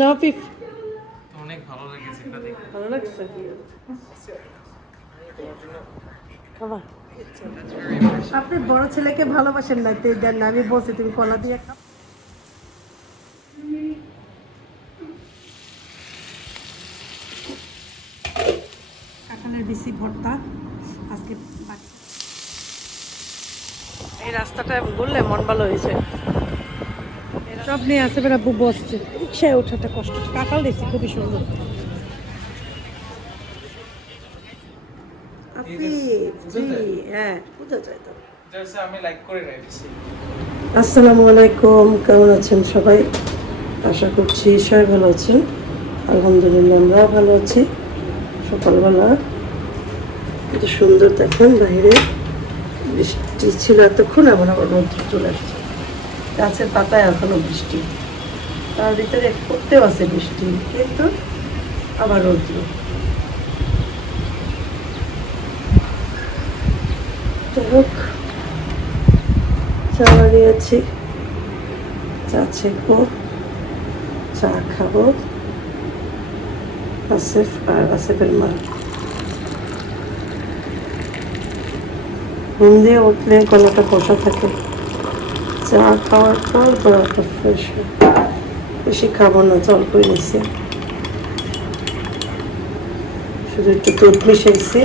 না পিফ অনেক ভালো লেগেছে এটা দেখে। ভালো লাগছে খাবার। আপনি বড় ছেলেকে ভালোবাসেন না, তে দেন না, আমি বলছি তুমি কলা দিয়ে খাও। কাঁঠালের বিচি ভর্তা আজকে। এই রাস্তাটা বললে মন ভালো হয়েছে। সব নিয়ে আসে বেড়া বসছে, রিক্সায় ওঠাটা কষ্ট। কাঁঠাল দেখছি খুবই সুন্দর। হ্যাঁ বুঝা যায় তো। আমি লাইক করে রাখছি। আসসালামু আলাইকুম, কেমন আছেন সবাই? আশা করছি সবাই ভালো আছেন। আলহামদুলিল্লাহ আমরাও ভালো আছি। সকালবেলা কত সুন্দর দেখেন, বাইরে বৃষ্টি ছিল এতক্ষণ, আবার রৌদ্র চলে আসছে। গাছের পাতায় এখনো বৃষ্টি, তার ভিতরে পড়তেও আছে বৃষ্টি, কিন্তু আবার রৌদ্র। যাই হোক, চা বানিয়েছি, চা ছেঁকবো, চা খাবো। আসিফ আর আসিফের মা ঘুম দিয়ে উঠলে গলাটা বসা থাকে। চা খাওয়ার পর গলাটা ফ্রেশ হয়। বেশি খাবো না, অল্পই নিছি, শুধু একটু দুধ মিশাইছি,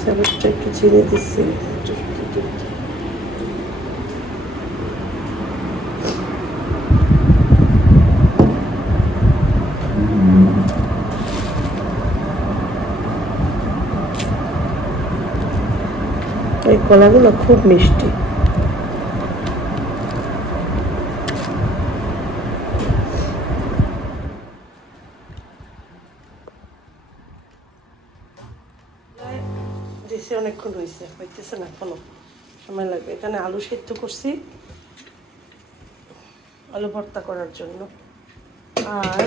স্যালাডটা একটু চিনি দিচ্ছি। এই কলাগুলো খুব মিষ্টি। দিছি অনেকক্ষণ হয়েছে, হইতেছে না এখনো, সময় লাগবে। এখানে আলু সেদ্ধ করছি আলু ভর্তা করার জন্য, আর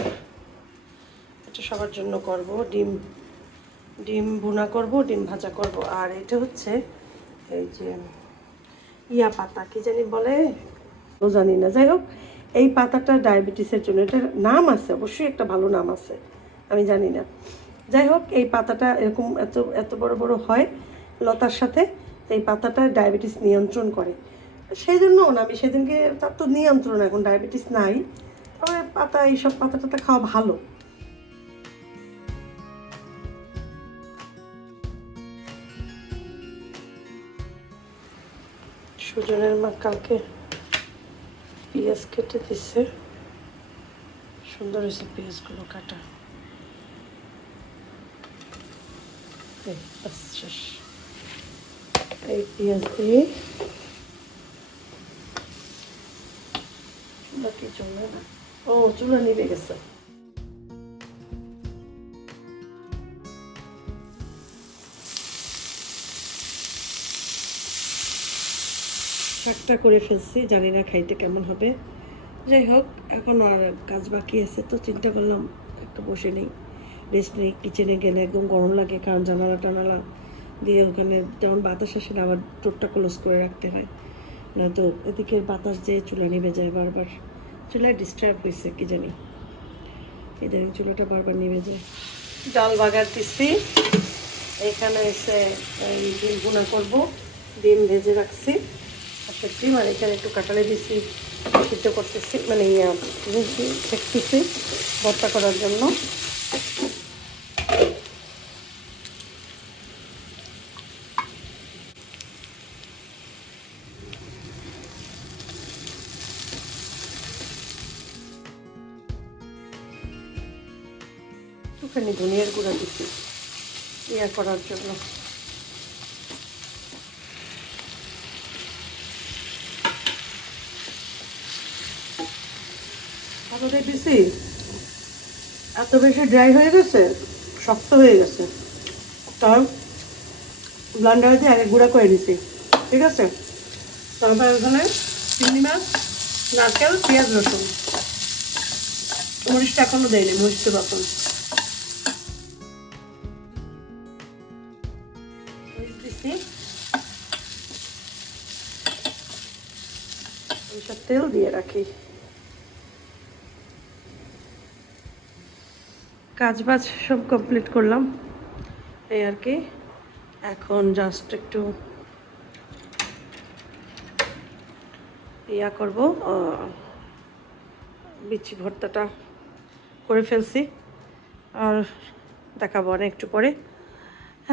এটা সবার জন্য করব। ডিম ডিম ভুনা করব, ডিম ভাজা করব। আর এটা হচ্ছে এই যে ইয়া পাতা, কি জানি বলে, ও জানি না। যাই হোক, এই পাতাটা ডায়াবেটিসের জন্য, এটার নাম আছে অবশ্যই, একটা ভালো নাম আছে, আমি জানি না। যাই হোক, এই পাতাটা এরকম এত এত বড় বড় হয় লতার সাথে, তো এই পাতাটা ডায়াবেটিস নিয়ন্ত্রণ করে। সেই জন্য না, আমি সেদিনকে, তার তো নিয়ন্ত্রণ, এখন ডায়াবেটিস নাই, তবে পাতা, এইসব পাতা টাতা খাওয়া ভালো। সুজনের মা কালকে পেঁয়াজ কেটে দিচ্ছে, সুন্দর হয়েছে পেঁয়াজগুলো কাটা। শেষ। এই পেঁয়াজ দিয়ে চুলা কি চলে না? ও, চুলা নিভে গেছে। শাকটা করে ফেলছি, জানি না খাইতে কেমন হবে। যাই হোক, এখন আর কাজ বাকি আছে, তো চিন্তা করলাম একটু বসে নেই, রেস্ট নেই। কিচেনে গেলে একদম গরম লাগে, কারণ জানালা টানালা দিয়ে ওখানে যেমন বাতাস আসে না, আবার ডোরটা ক্লোজ করে রাখতে হয়, না তো এদিকে বাতাস দিয়ে চুলা নিভে যায় বারবার। চুলায় ডিস্টার্ব হয়েছে কি জানি, ইদানিং চুলাটা বারবার নিভে যায়। ডাল বাগার দিচ্ছি, এখানে এসে ডিম ভুনা করবো, ডিম ভেজে রাখছি পাশের ডিম, আর এখানে একটু কাঁঠালে দিচ্ছি, সিদ্ধ করতেছি, মানে ছেঁকতেছি ভর্তা করার জন্য। একটুখানি ধনিয়ার গুঁড়া দিচ্ছি ইয়া করার জন্য। আলুটা দিছি, এত বেশি ড্রাই হয়ে গেছে, শক্ত হয়ে গেছে, তার ব্লান্ডারে দিয়ে আগে গুঁড়া করে দিছি, ঠিক আছে। তারপর এখানে চিংড়ি মাছ, নারকেল, পেঁয়াজ, রসুন, মরিচটা এখনো দেয়নি, মরিচটা বাপন মরিচ দিচ্ছি, সব তেল দিয়ে রাখি। কাজ বাজ সব কমপ্লিট করলাম, এই আর কি। এখন জাস্ট একটু ইয়া করবো, বিচি ভর্তাটা করে ফেলছি, আর দেখাবো অনেক একটু পরে।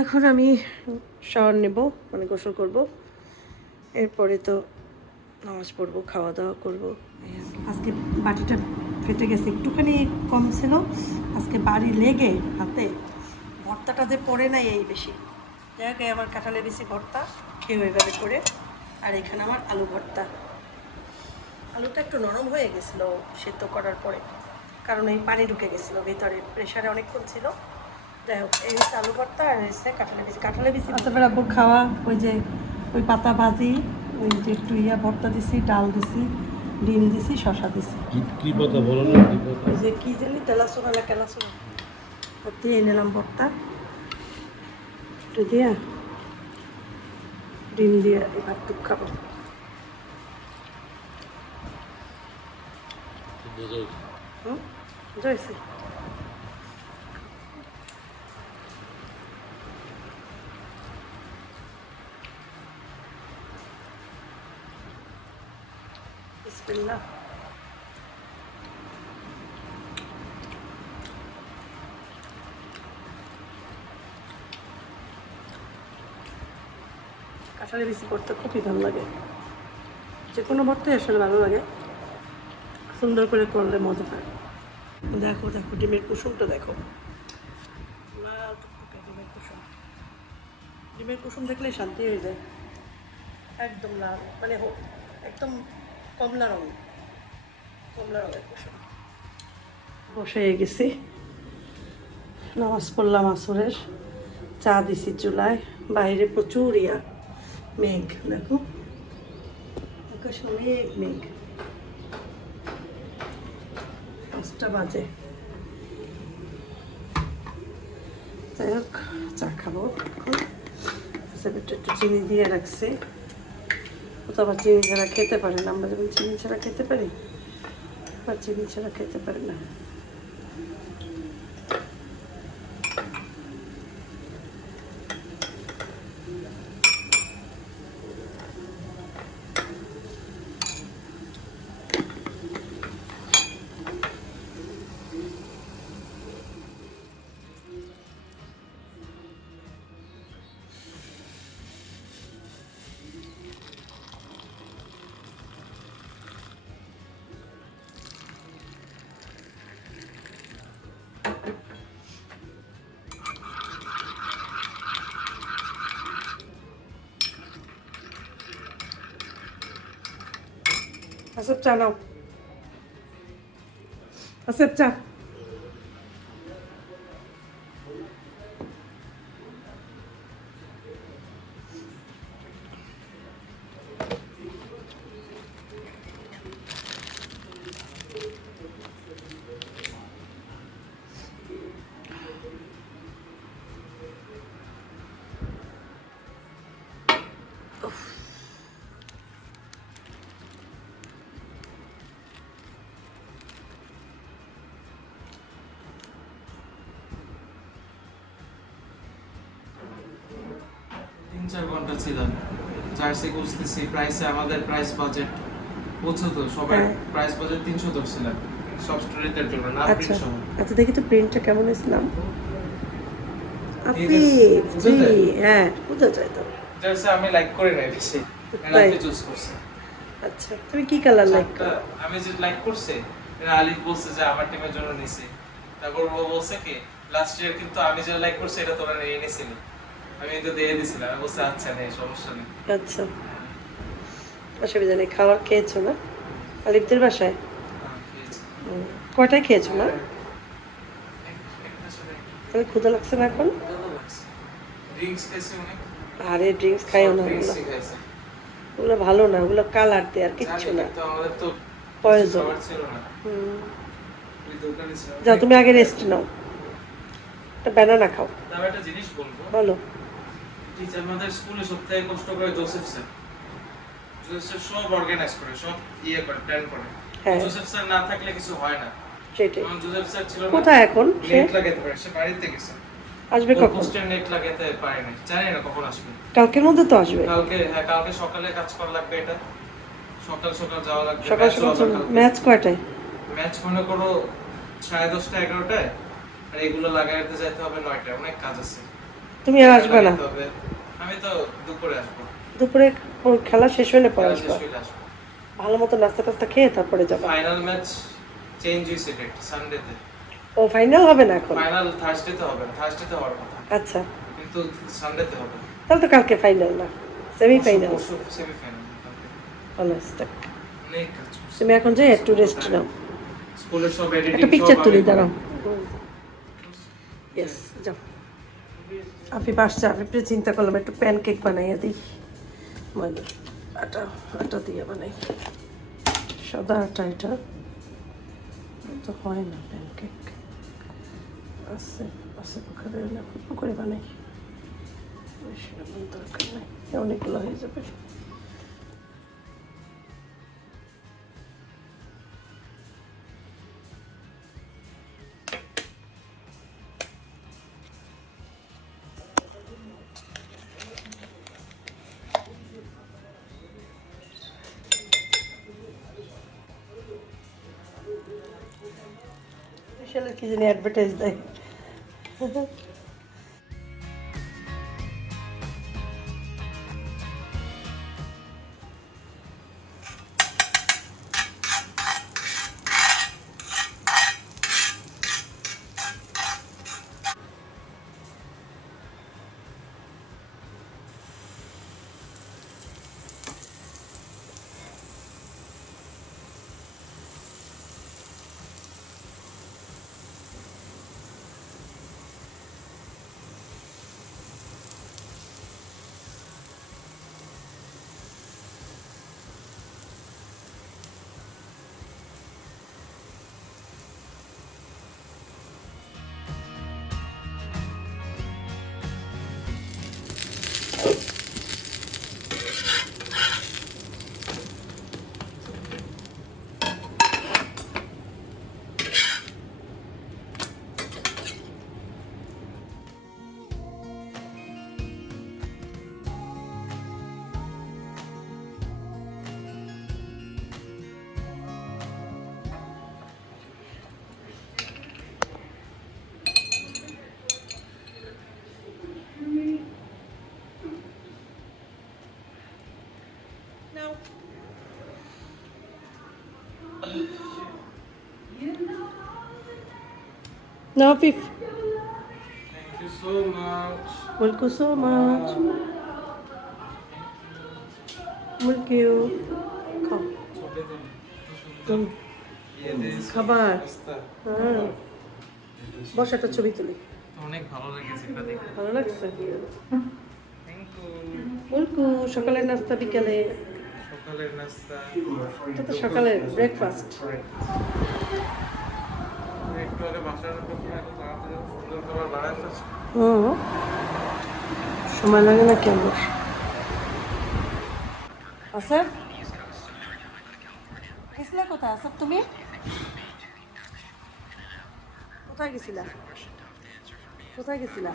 এখন আমি শাওয়ার নেব, মানে গোসল করব, এরপরে তো নামাজ পড়বো, খাওয়া দাওয়া করবো। আজকে বাটিটা ফেটে গেছে, একটুখানি কম ছিল, আজকে বাড়ি লেগে হাতে ভর্তাটা যে পড়ে নাই এই বেশি। যাই হোক, আমার কাঁঠালের বেশি ভর্তা খেয়ে ওইভাবে করে। আর এখানে আমার আলু ভর্তা। আলুটা একটু নরম হয়ে গেছিলো সেদ্ধ করার পরে, কারণ এই পানি ঢুকে গেছিলো ভিতরে, প্রেশারে অনেকক্ষণ ছিল। যাই হোক, এই হচ্ছে আলু ভর্তা, আর হচ্ছে কাঁঠালের বিচি। আচ্ছা, আব্বুর খাওয়া ওই যে ওই পাতা ভাজি, ওই যে একটু ভর্তা দিছি, ডাল দিছি, ডিম দিছি, শশা দিছি। কি কথা বলো না, কি কথা? ওই যে কি জানি তেলাসোনা না কেলাসোনা দিয়ে নিলাম ভর্তা, একটু দিয়া ডিম দিয়ে এই ভাতটুক খাবো। হুম, বুঝাইছি। বিসমিল্লাহ। কাঁঠালের বিচি করতে খুবই ভালো লাগে, যে কোনো ভর্তাই আসলে ভালো লাগে, সুন্দর করে করলে মজা হয়। দেখো দেখো, ডিমের কুসুমটা দেখো, লাল টুকটুকে ডিমের কুসুম। ডিমের কুসুম দেখলেই শান্তি হয়ে যায়, একদম লাল, মানে একদম কমলা রঙ, কমলা রঙের কুসুম। বসে গেছি, নামাজ পড়লাম আসরের, চা দিছি চুলায়, বাইরে প্রচুর মেঘ, দেখো আকাশে অনেক মেঘ। 5টা বাজে। যাই হোক, চা খাবো এখন। একটু চিনি দিয়ে রাখছি, ও তো আবার চিনি ছাড়া খেতে পারে না। আমরা যেমন চিনি ছাড়া খেতে পারি, আবার চিনি ছাড়া খেতে পারি না। আসব চা নাও, আসব চা। তিন চার ঘন্টা ছিলাম জার্সি খুঁজতেছি, প্রাইসে আমাদের প্রাইস বাজেট বুঝছো তো, সবাই হ্যাঁ। প্রাইস বাজেট 300 ধরছিলাম সব স্টুডেন্টদের জন্য, না আচ্ছা প্রিন্ট সহ। আচ্ছা, দেখি তো প্রিন্টটা কেমন হয়েছিলাম। এই আফিফ যে, জি, বুঝা যায়? হ্যাঁ বোঝা যায় তো। জার্সি আমি লাইক করি নাই বেশি, তাই? আমি চুজ করছি। আচ্ছা, তুমি কি কালার লাইক চারটা করো? আমি যে লাইক করছি, এরা আলিফ বলছে যে আমার টিমের জন্য নিছি, তারপর ও বলছে কি লাস্ট ইয়ার কিন্তু আমি যে লাইক করছি এটা তোরা নিয়ে নিছিলি, আমি তো দিয়ে দিছিলাম। আমি বলছি আচ্ছা নেই, সমস্যা নেই। আচ্ছা, অসুবিধা নেই। খাবার খেয়েছো না আলিফদের বাসায়? খেয়েছি। কয়টায় খেয়েছো না? একটা সাথে তাহলে ক্ষুধা লাগছে না এখন? ড্রিঙ্কস খাইছি অনেক, আরে ড্রিঙ্কস খাইও না, ওগুলো ড্রিঙ্কসই খাইছি। ওগুলো ভালো না, ওগুলো কালার দেয় আর কিচ্ছু জানি, না, কিন্তু আমাদের তো পয়জন। খাবার ছিল না, ওই দোকানে ছিল। যাও তুমি আগে রেস্ট নাও, একটা ব্যানানা খাও। তবে একটা জিনিস বলবো, বলো। টিচার আমাদের স্কুলে সবথেকে কষ্ট করে জোসেফ স্যার। জোসেফ সব অর্গানাইজ করে, সব ইয়ে করে, প্ল্যান করে। হ্যাঁ। জোসেফ স্যার না থাকলে কিছু হয় না। সেটাই। আমার জুজের স্যার ছিল না, কোথায় এখন সে? নেট লাগাতে পারে, সে বাড়িতে গেছে। আসবে কখন? পোস্টার নেট লাগাতে পারে না, জানি না কখন আসবে। কালকের মধ্যে তো আসবে। কালকে, হ্যাঁ কালকে সকালে কাজ করা লাগবে এটা, সকাল সকাল যাওয়া লাগবে। সকাল সকাল ম্যাচ কয়টায়? ম্যাচ মনে করো 10:30 11টায়, আর এগুলো লাগাইতে যাইতে হবে 9টায়, অনেক কাজ আছে। তুমি আর আসবে না? লাগাইতে হবে। আমি তো দুপুরে আসবো। দুপুরে খেলা শেষ হলে পরে খেলা আসবে। শেষ হইলে আসবো। ভালো মতো নাস্তা টাস্তা খেয়ে তারপরে যাবে। ফাইনাল ম্যাচ চেঞ্জ হইছে ডেট, সানডেতে। ও ফাইনাল হবে না এখন? ফাইনাল থার্সডেতে হবে না, থার্সডেতে হওয়ার কথা, আচ্ছা, কিন্তু সানডেতে হবে। তাহলে তো কালকে ফাইনাল না, সেমি ফাইনাল। পরশু সেমিফাইনাল। ভালো থাক। অনেক কাজ করছি। তুমি এখন যাই একটু রেস্ট নাও। স্কুলের সব এডিটিং, একটা পিকচার তুলি, দাঁড়াও। ইয়েস, যাও। আফিফ আসছে, আফিফের চিন্তা করলাম একটু প্যানকেক বানাইয়া দিই। মানে আটা দিয়ে বানাই, সাদা আটা, এটা তো হয় না প্যানকেক। আস্তে আস্তে করে বানাই, বেশি দরকার নেই, অনেকগুলো হয়ে যাবে। বিশালের কি জানি অ্যাডভার্টাইজ দেয়। No, Afif. Thank you so much. Welcome so much. Thank you. খাও। তুমি খাবার। হ্যাঁ। বস, একটা ছবি তুলি। অনেক ভালো লেগেছে এটা দেখে। ভালো লাগছে? Thank you. ওয়েলকাম। সকালের নাস্তা, বিকালে। সকালের নাস্তা, এটা তো সকালের ব্রেকফাস্ট। একটু আগে বাসার উপর এত তাড়াতাড়ি সুন্দর খাবার বানাইছে। সময় লাগে না কেন? আসেফ, গেছিলা কোথায়? আসেফ, তুমি কোথায় গেছিলা? কোথায় গেছিলা?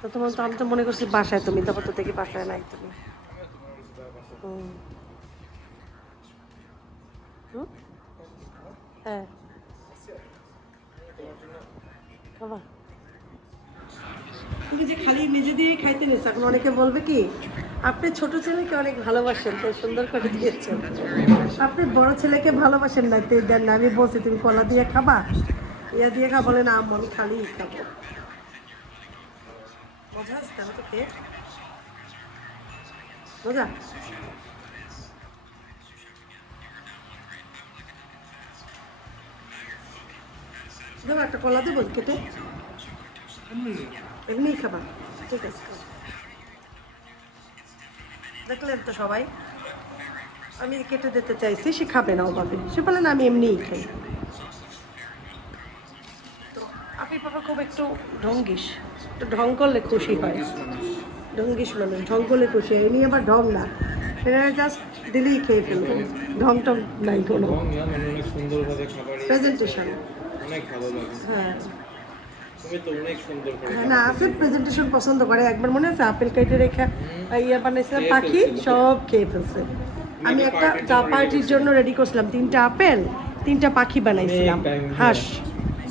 তো তোমার তো, আমি তো মনে করছি বাসায় তুমি, তারপর তো দেখি বাসায় নাই তুমি। হ্যাঁ, খাবার তুমি যে খালি নিজে দিয়ে খাইতে নিস, এখন অনেকে বলবে কি আপনি ছোট ছেলেকে অনেক ভালোবাসেন, তো সুন্দর করে দিয়েছেন। আপনি বড় ছেলেকে ভালোবাসেন না, তো দেন না। আমি বলছি তুমি কলা দিয়ে খাবা, ইয়া দিয়ে খাবো, বলে না আম্মু আমি খালি খাবো। মজা আসছে না তো খেয়ে? মজা? দেবো একটা কলা দেবো কেটে? এমনিই খাবা? ঠিক আছে, খাও। দেখলেন তো সবাই, আমি কেটে দিতে চাইছি, সে খাবে না ওভাবে, সে বলে না আমি এমনিই খাই। তো আপনি বাবা খুব একটু ঢঙ্গিস, একটু ঢং করলে খুশি হয়। ঢঙ্গিস মানুষ, ঢং করলে খুশি হয়, এমনি আবার ঢং না, এটা জাস্ট দিলেই খেয়ে ফেলবো, ঢং টং নাই কোনো। এবং মানে অনেক সুন্দরভাবে খাবার প্রেজেন্টেশন, অনেক ভালো লাগে। হ্যাঁ তুমি তো অনেক সুন্দর করে হ্যাঁ, না আসিফ প্রেজেন্টেশন পছন্দ করে। একবার মনে আছে আপেল কেটে রেখে ইয়ে বানাইছিলাম, পাখি সব খেয়ে ফেলছে। আমি একটা চা পার্টির জন্য রেডি করছিলাম, 3টা আপেল 3টা পাখি বানাইছিলাম, হাঁস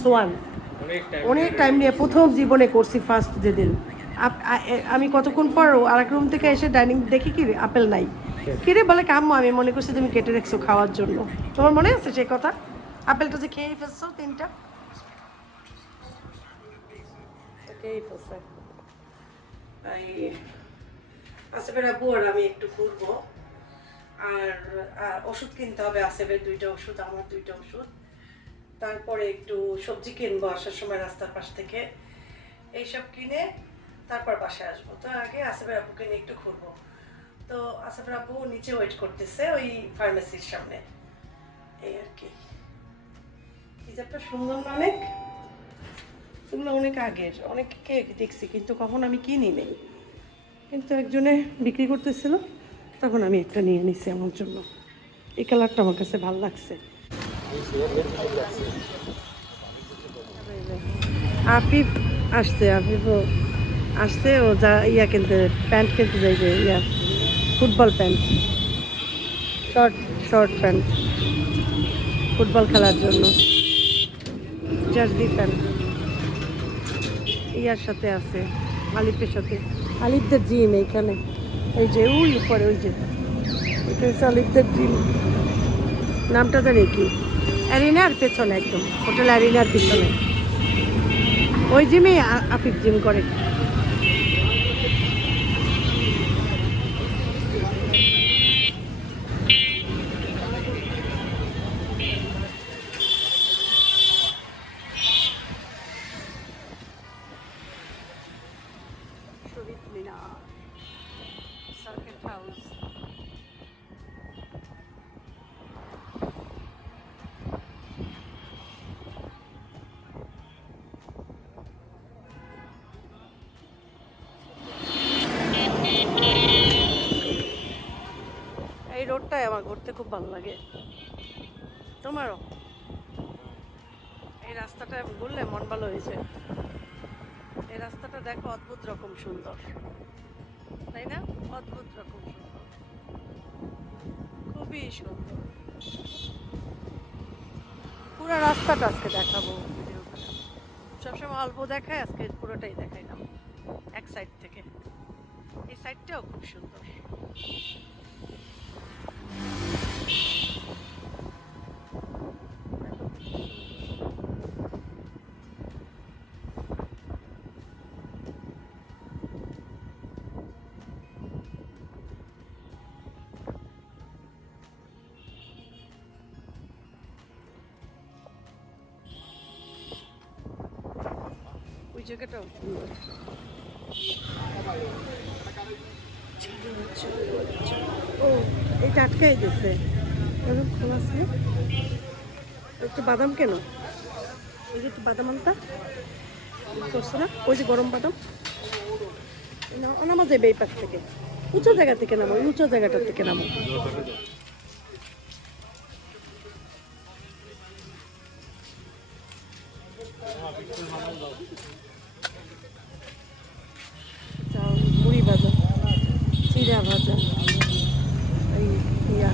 সোয়ান। অনেক টাইম অনেক টাইম নিয়ে প্রথম জীবনে করছি, ফার্স্ট যেদিন। আমি কতক্ষণ পর আরেক রুম থেকে এসে ডাইনিং দেখি কি আপেল নাই। কিরে বলে কাম্মু, আমি মনে করছি তুমি কেটে রেখছো খাওয়ার জন্য। তোমার মনে আছে সেই কথা? আপেলটা যে খেয়ে ফেলছো 3টা খেয়ে ফেলছে। তাই আসিফের আব্বু আর আমি একটু ঘুরবো, আর ওষুধ কিনতে হবে। আসিফের 2টা ওষুধ, আমার 2টা ওষুধ। তারপরে একটু সবজি কিনবো আসার সময় রাস্তার পাশ থেকে, এইসব কিনে তারপর বাসায় আসবো। তো আগে আসিফের আব্বুকে নিয়ে একটু ঘুরবো। তো আসিফের আব্বু নিচে ওয়েট করতেছে ওই ফার্মেসির সামনে, এই আর কি। হিজাবটা সুন্দর না অনেক? এগুলো অনেক আগের, অনেককে দেখছি কিন্তু কখন আমি কিনি নেই। কিন্তু একজনে বিক্রি করতেছিল, তখন আমি একটা নিয়ে নিছি আমার জন্য। এই কালারটা আমার কাছে ভালো লাগছে। আফিফ আসছে, আফিফও আসছে। ও যা ইয়া কিনতে, প্যান্ট কিনতে যাইবে, ইয়া football pant, short short pant, football খেলার জন্য জার্সি প্যান্ট। ইয়ার সাথে আছে, আলিফের সাথে। আলিফদের জিম এইখানে, এই যে ওই উপরে, ওই যে এটা হচ্ছে আলিফদের জিম। নামটা জানি কি, অ্যারিনার পেছনে, একদম হোটেল অ্যারিনার পিছনে ওই জিমে আফিফ জিম করে। শহীদ মিনার, সার্কিট হাউস। এই রোডটায় আমার ঘুরতে খুব ভালো লাগে, তোমারও? এই রাস্তাটায় ঘুরলে মন ভালো হয়েছে। এই রাস্তাটা দেখো, অদ্ভুত রকম সুন্দর, তাই না? অদ্ভুত রকম সুন্দর, খুবই সুন্দর। পুরো রাস্তাটা আজকে দেখাবো ভিডিও করে। সবসময় অল্প দেখায়, আজকে পুরোটাই দেখাইলাম এক সাইড থেকে। এই সাইডটাও খুব সুন্দর। ওই জায়গাটাও সুন্দর। ও এটা আটকাই গেছে, খোলা আছে। একটু বাদাম কেন, ওই যে একটু বাদাম আনতা করছো না, ওই যে গরম বাদাম নামা যাবে এই পাশ থেকে, উঁচু জায়গা থেকে নামো, ওই উঁচু জায়গাটার থেকে নামো। মুড়ি ভাজা, চিড়া ভাজা, এই ইয়া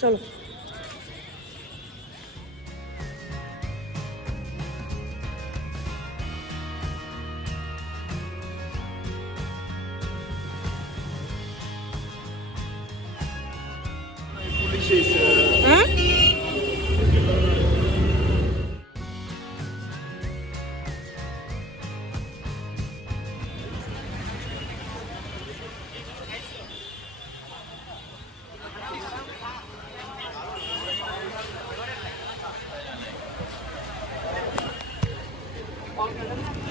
চলো। হ্যাঁ,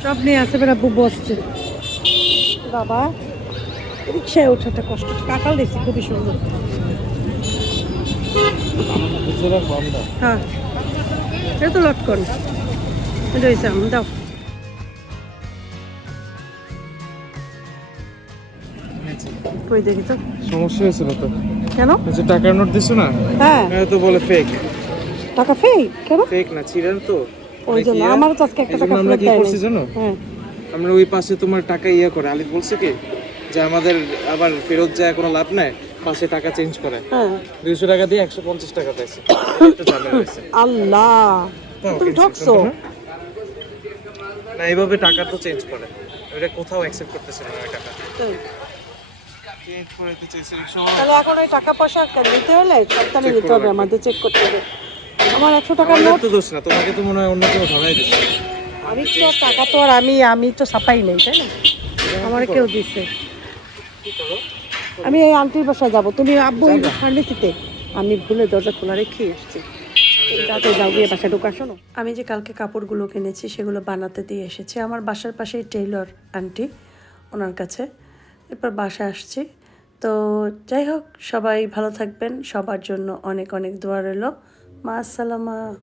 সব নিয়ে আসে বেড়া বসছে। বাবা রিক্সায় ওঠাটা কষ্ট, কাঁঠাল দেখছি খুবই সুন্দর। হ্যাঁ এটা তো লটকন। এটা হয়েছে দাও। কই দেখি তো সমস্যা হয়েছিল তো, কেন? ওই যে টাকার নোট দিছো না, হ্যাঁ এটা তো বলে ফেক। টাকা ফেক কেন? ফেক না, ছিলেন তো। ওই জন্য আমারও তো আজকে একটা টাকা আমরা ফেরত কি দেয়নি। করছি জানো, হ্যাঁ আমরা ওই পাশে তোমার টাকা ইয়ে করে, আলিফ বলছে কি যে আমাদের আবার ফেরত যায় কোনো লাভ নাই, পাশে টাকা চেঞ্জ করে, হ্যাঁ 200 টাকা দিয়ে 150 টাকা পাইছে। একটা ঝামেলা হয়েছে। আল্লাহ তাও তুমি কিন্তু ঠকছো। না? না, এইভাবে টাকা তো চেঞ্জ করে, ওটা কোথাও অ্যাকসেপ্ট করতেছে না ওই টাকা। চেঞ্জ করে তো চাইছে সব। তাহলে এখন ওই টাকা পয়সা নিতে হলে সপ্তাহে Check নিতে করা হবে, লাগবে। আমাদের চেক করতে হবে। আমার 100 টাকার আমাদের নোট, তো দোষ না, তোমাকে তো মনে হয় অন্য কেউ ধরাই দিচ্ছে। আমি তো টাকা তো আর আমি তো ছাপাই নেই, তাই না? আমার কেউ দিচ্ছে। কি করো? আমি এই আন্টির বাসায় যাবো, তুমি আব্বু ফার্মেসিতে, আমি ভুলে দরজা খোলা রেখে এসেছি। রাতে যাও গিয়ে বাসায় ঢোকা। শোনো, আমি যে কালকে কাপড়গুলো কিনেছি সেগুলো বানাতে দিয়ে এসেছি আমার বাসার পাশেই টেইলর আন্টি, ওনার কাছে। এরপর বাসায় আসছি। তো যাই হোক, সবাই ভালো থাকবেন, সবার জন্য অনেক অনেক দোয়া রইল। মা আসসালামা।